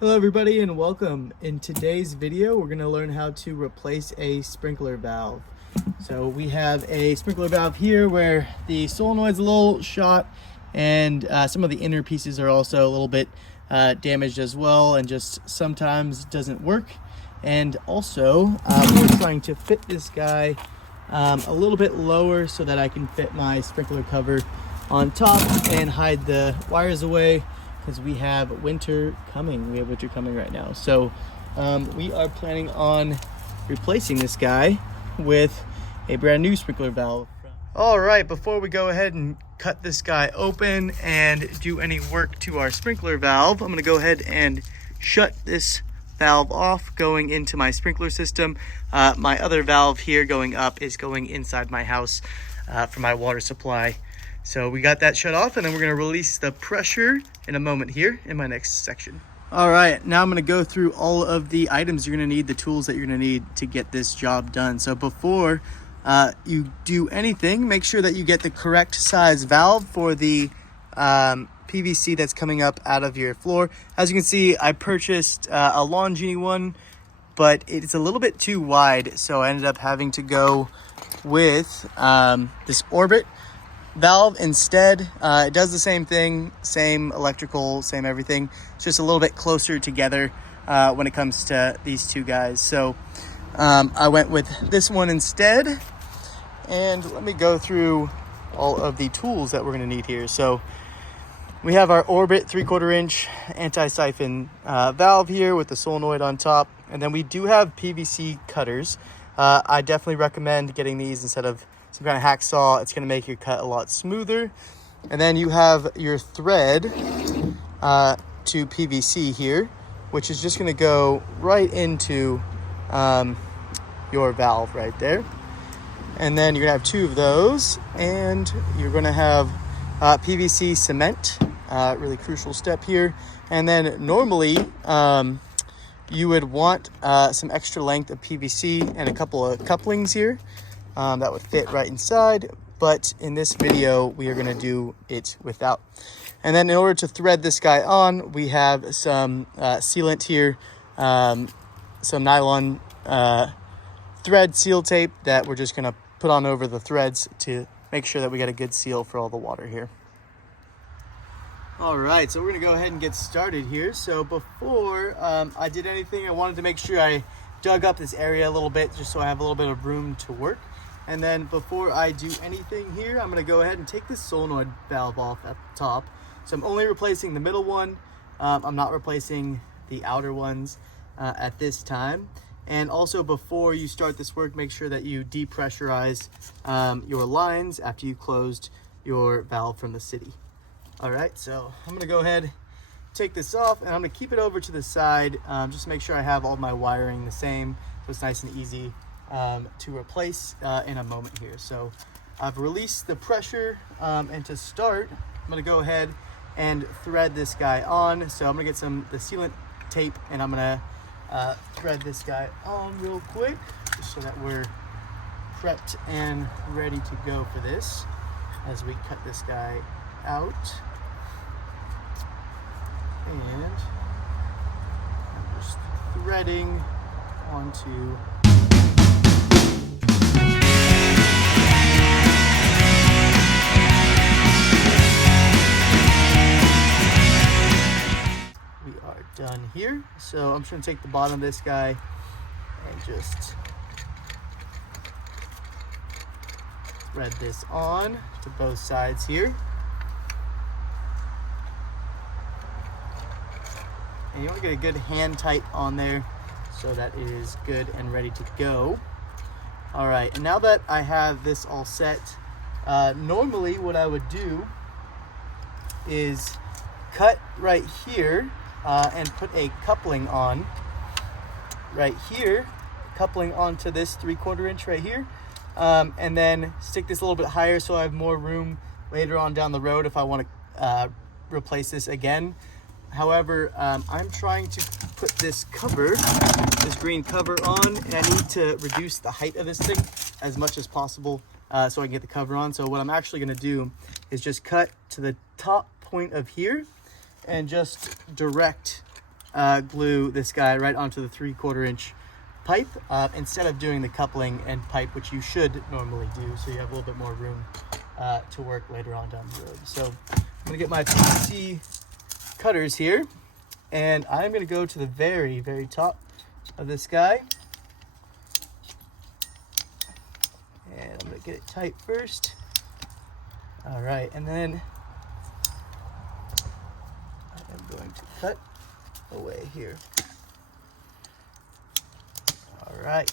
Hello everybody and welcome. In today's video we're going to learn how to replace a sprinkler valve. So we have a sprinkler valve here where the solenoid's a little shot and some of the inner pieces are also a little bit damaged as well and just sometimes doesn't work. And also we're trying to fit this guy a little bit lower so that I can fit my sprinkler cover on top and hide the wires away, because we have winter coming. We have winter coming right now. So we are planning on replacing this guy with a brand new sprinkler valve. All right, before we go ahead and cut this guy open and do any work to our sprinkler valve, I'm gonna go ahead and shut this valve off going into my sprinkler system. My other valve here going up is going inside my house for my water supply. So we got that shut off, and then we're going to release the pressure in a moment here in my next section. All right, now I'm going to go through all of the items you're going to need, the tools that you're going to need to get this job done. So before you do anything, make sure that you get the correct size valve for the PVC that's coming up out of your floor. As you can see, I purchased a Longini one, but it's a little bit too wide, so I ended up having to go with this Orbit valve instead. It does the same thing, same electrical, same everything. It's just a little bit closer together when it comes to these two guys. So I went with this one instead. And let me go through all of the tools that we're going to need here. So we have our Orbit 3/4 inch anti-siphon valve here with the solenoid on top. And then we do have PVC cutters. I definitely recommend getting these instead of some kind of hacksaw. It's going to make your cut a lot smoother. And then you have your thread to PVC here, which is just going to go right into your valve right there. And then you're going to have two of those, and you're going to have PVC cement, really crucial step here. And then normally you would want some extra length of PVC and a couple of couplings here. That would fit right inside, but in this video we are going to do it without. And then in order to thread this guy on, we have some sealant here, some nylon thread seal tape that we're just going to put on over the threads to make sure that we get a good seal for all the water here. All right, so we're going to go ahead and get started here. So before I did anything, I wanted to make sure I dug up this area a little bit just so I have a little bit of room to work. And then before I do anything here, I'm going to go ahead and take this solenoid valve off at the top. So I'm only replacing the middle one. I'm not replacing the outer ones at this time. And also, before you start this work, make sure that you depressurize your lines after you closed your valve from the city. All right, so I'm going to go ahead, take this off, and I'm going to keep it over to the side, just to make sure I have all my wiring the same, so it's nice and easy to replace in a moment here. So I've released the pressure, and to start, I'm going to go ahead and thread this guy on. So I'm going to get the sealant tape, and I'm going to thread this guy on real quick, just so that we're prepped and ready to go for this as we cut this guy out. And I'm just threading onto done here. So I'm just going to take the bottom of this guy and just thread this on to both sides here. And you want to get a good hand tight on there so that it is good and ready to go. All right, and now that I have this all set, normally what I would do is cut right here and put a coupling on right here, coupling onto this 3/4 inch right here, and then stick this a little bit higher so I have more room later on down the road if I want to replace this again. However, I'm trying to put this cover, this green cover on, and I need to reduce the height of this thing as much as possible so I can get the cover on. So what I'm actually going to do is just cut to the top point of here and just direct glue this guy right onto the 3/4 inch pipe instead of doing the coupling and pipe, which you should normally do, so you have a little bit more room to work later on down the road. So I'm gonna get my PVC cutters here, and I'm gonna go to the very, very top of this guy. And I'm gonna get it tight first. All right, and then I'm going to cut away here. All right,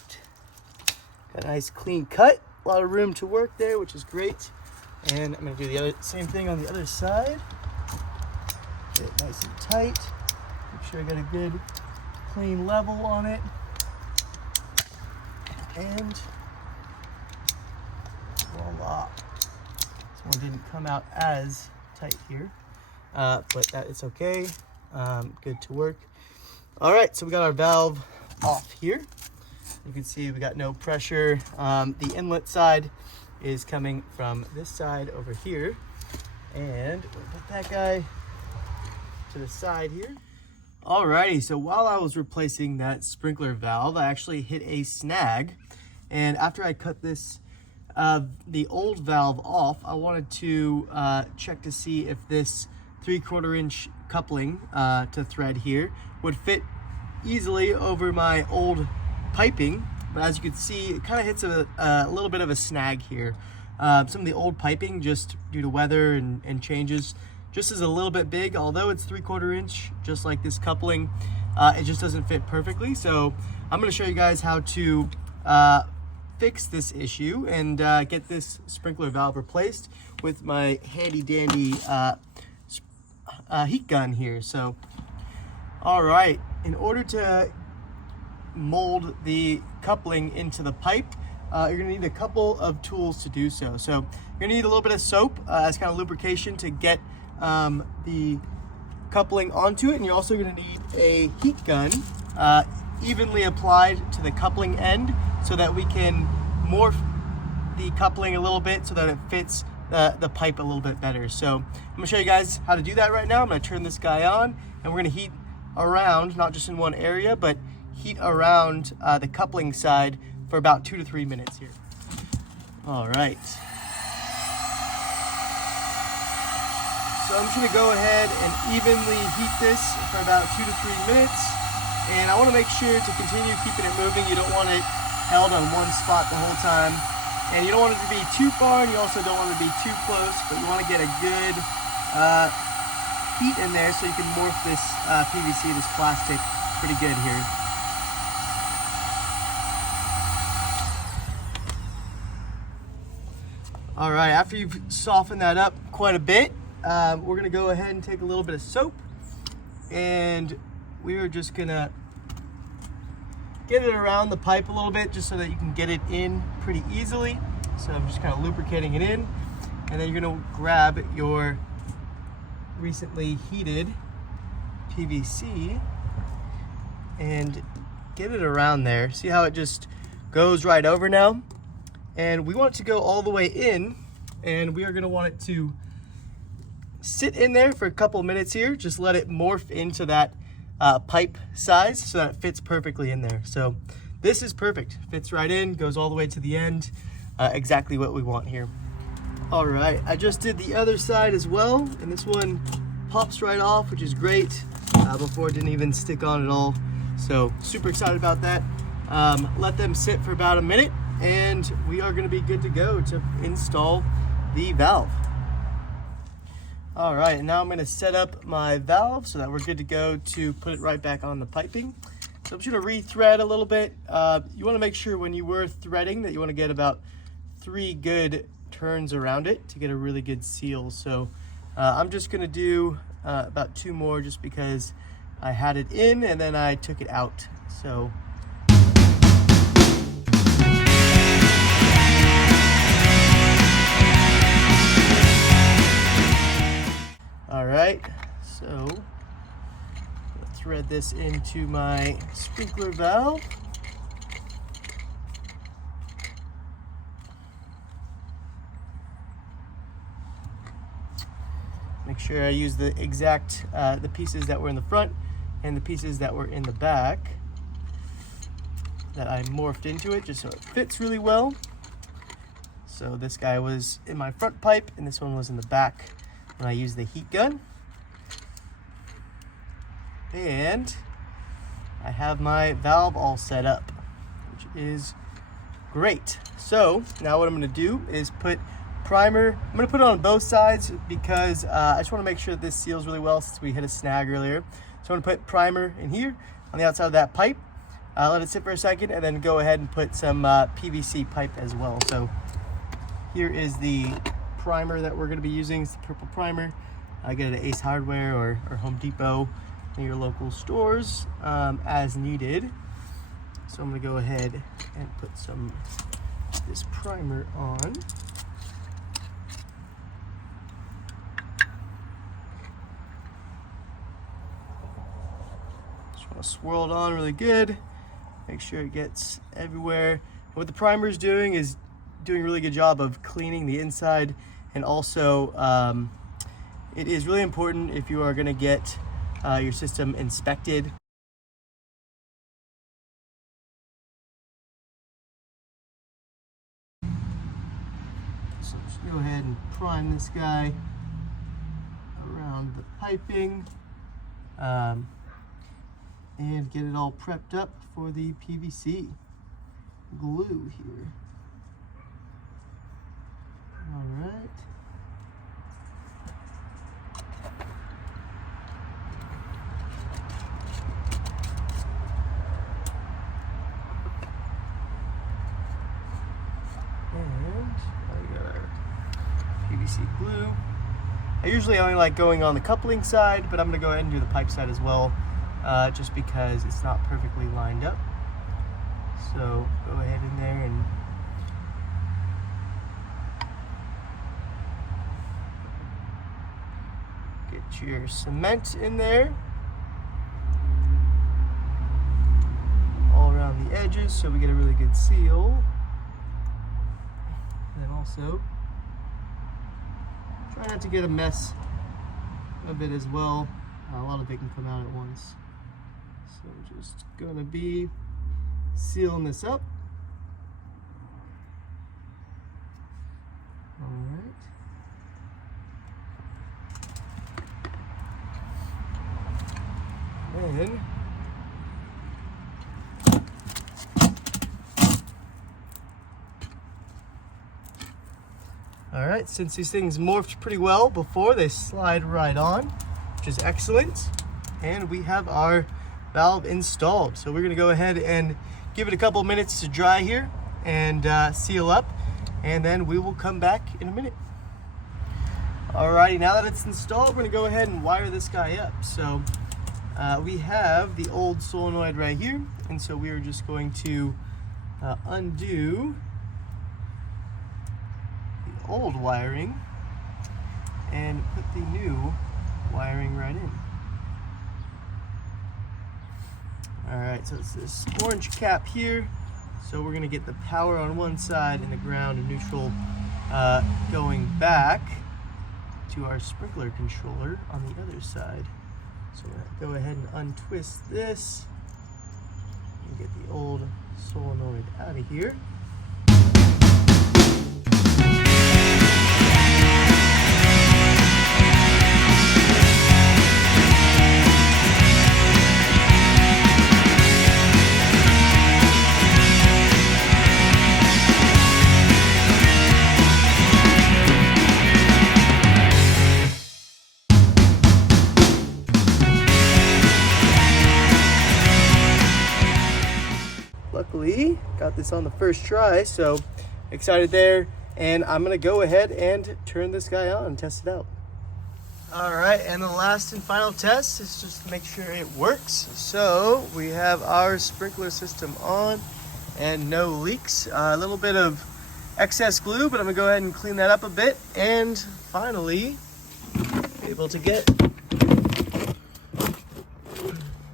got a nice clean cut, a lot of room to work there, which is great. And I'm gonna do the same thing on the other side. Get it nice and tight. Make sure I got a good clean level on it. And voila. This one didn't come out as tight here, but it's okay. Good to work. All right, so we got our valve off here. You can see we got no pressure. The inlet side is coming from this side over here. And we'll put that guy to the side here. Alrighty, so while I was replacing that sprinkler valve, I actually hit a snag. And after I cut this, the old valve off, I wanted to check to see if this 3/4 inch coupling to thread here would fit easily over my old piping. But as you can see, it kind of hits a little bit of a snag here. Some of the old piping, just due to weather and changes, just is a little bit big. Although it's 3/4 inch, just like this coupling, it just doesn't fit perfectly. So I'm going to show you guys how to fix this issue and get this sprinkler valve replaced with my handy dandy heat gun here. So, all right, in order to mold the coupling into the pipe, you're gonna need a couple of tools to do so. So you're gonna need a little bit of soap as kind of lubrication to get the coupling onto it, and you're also gonna need a heat gun evenly applied to the coupling end so that we can morph the coupling a little bit so that it fits the pipe a little bit better. So I'm gonna show you guys how to do that right now. I'm gonna turn this guy on, and we're gonna heat around, not just in one area, but heat around the coupling side for about 2 to 3 minutes here. All right. So I'm just gonna go ahead and evenly heat this for about 2 to 3 minutes. And I wanna make sure to continue keeping it moving. You don't want it held on one spot the whole time. And you don't want it to be too far, and you also don't want it to be too close, but you wanna get a good heat in there so you can morph this PVC, this plastic, pretty good here. All right, after you've softened that up quite a bit, we're gonna go ahead and take a little bit of soap, and we are just gonna get it around the pipe a little bit just so that you can get it in pretty easily. So I'm just kind of lubricating it in, and then you're gonna grab your recently heated PVC and get it around there. See how it just goes right over now? And we want it to go all the way in, and we are gonna want it to sit in there for a couple minutes here. Just let it morph into that pipe size so that it fits perfectly in there. So this is perfect, fits right in, goes all the way to the end, exactly what we want here. All right, I just did the other side as well, and this one pops right off, which is great. Before it didn't even stick on at all. So super excited about that. Let them sit for about a minute, and we are gonna be good to go to install the valve. All right, now I'm gonna set up my valve so that we're good to go to put it right back on the piping. So I'm just gonna re-thread a little bit. You wanna make sure when you were threading that you wanna get about 3 good turns around it to get a really good seal. So I'm just gonna do about 2 more just because I had it in and then I took it out. So all right, so let's thread this into my sprinkler valve. Make sure I use the exact the pieces that were in the front and the pieces that were in the back that I morphed into it just so it fits really well. So this guy was in my front pipe and this one was in the back when I used the heat gun. And I have my valve all set up, which is great. So now what I'm gonna do is put primer. I'm gonna put it on both sides because I just wanna make sure that this seals really well since we hit a snag earlier. So I'm gonna put primer in here on the outside of that pipe, let it sit for a second, and then go ahead and put some PVC pipe as well. So here is the primer that we're gonna be using. It's the purple primer. I get it at Ace Hardware or Home Depot in your local stores as needed. So I'm gonna go ahead and put this primer on. Just wanna swirl it on really good. Make sure it gets everywhere. And what the primer is doing is doing a really good job of cleaning the inside, and also it is really important if you are gonna get your system inspected. So just go ahead and prime this guy around the piping and get it all prepped up for the PVC glue here. All right. And I got our PVC glue. I usually only like going on the coupling side, but I'm gonna go ahead and do the pipe side as well, just because it's not perfectly lined up. So go ahead in there and get your cement in there all around the edges so we get a really good seal. And then also try not to get a mess of it as well. A lot of it can come out at once. So I'm just gonna be sealing this up. All right. Then all right, since these things morphed pretty well before, they slide right on, which is excellent. And we have our valve installed. So we're gonna go ahead and give it a couple minutes to dry here and seal up, and then we will come back in a minute. Alrighty, now that it's installed, we're gonna go ahead and wire this guy up. So we have the old solenoid right here, and so we are just going to undo the old wiring and put the new wiring right in. All right, so it's this orange cap here. So we're gonna get the power on one side and the ground and neutral going back to our sprinkler controller on the other side. So we're gonna go ahead and untwist this and get the old solenoid out of here. Luckily, got this on the first try, so excited there. And I'm gonna go ahead and turn this guy on and test it out. All right, and the last and final test is just to make sure it works. So we have our sprinkler system on and no leaks. A little bit of excess glue, but I'm gonna go ahead and clean that up a bit. And finally, able to get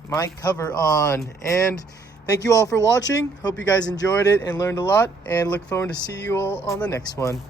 my cover on. And thank you all for watching. Hope you guys enjoyed it and learned a lot, and look forward to see you all on the next one.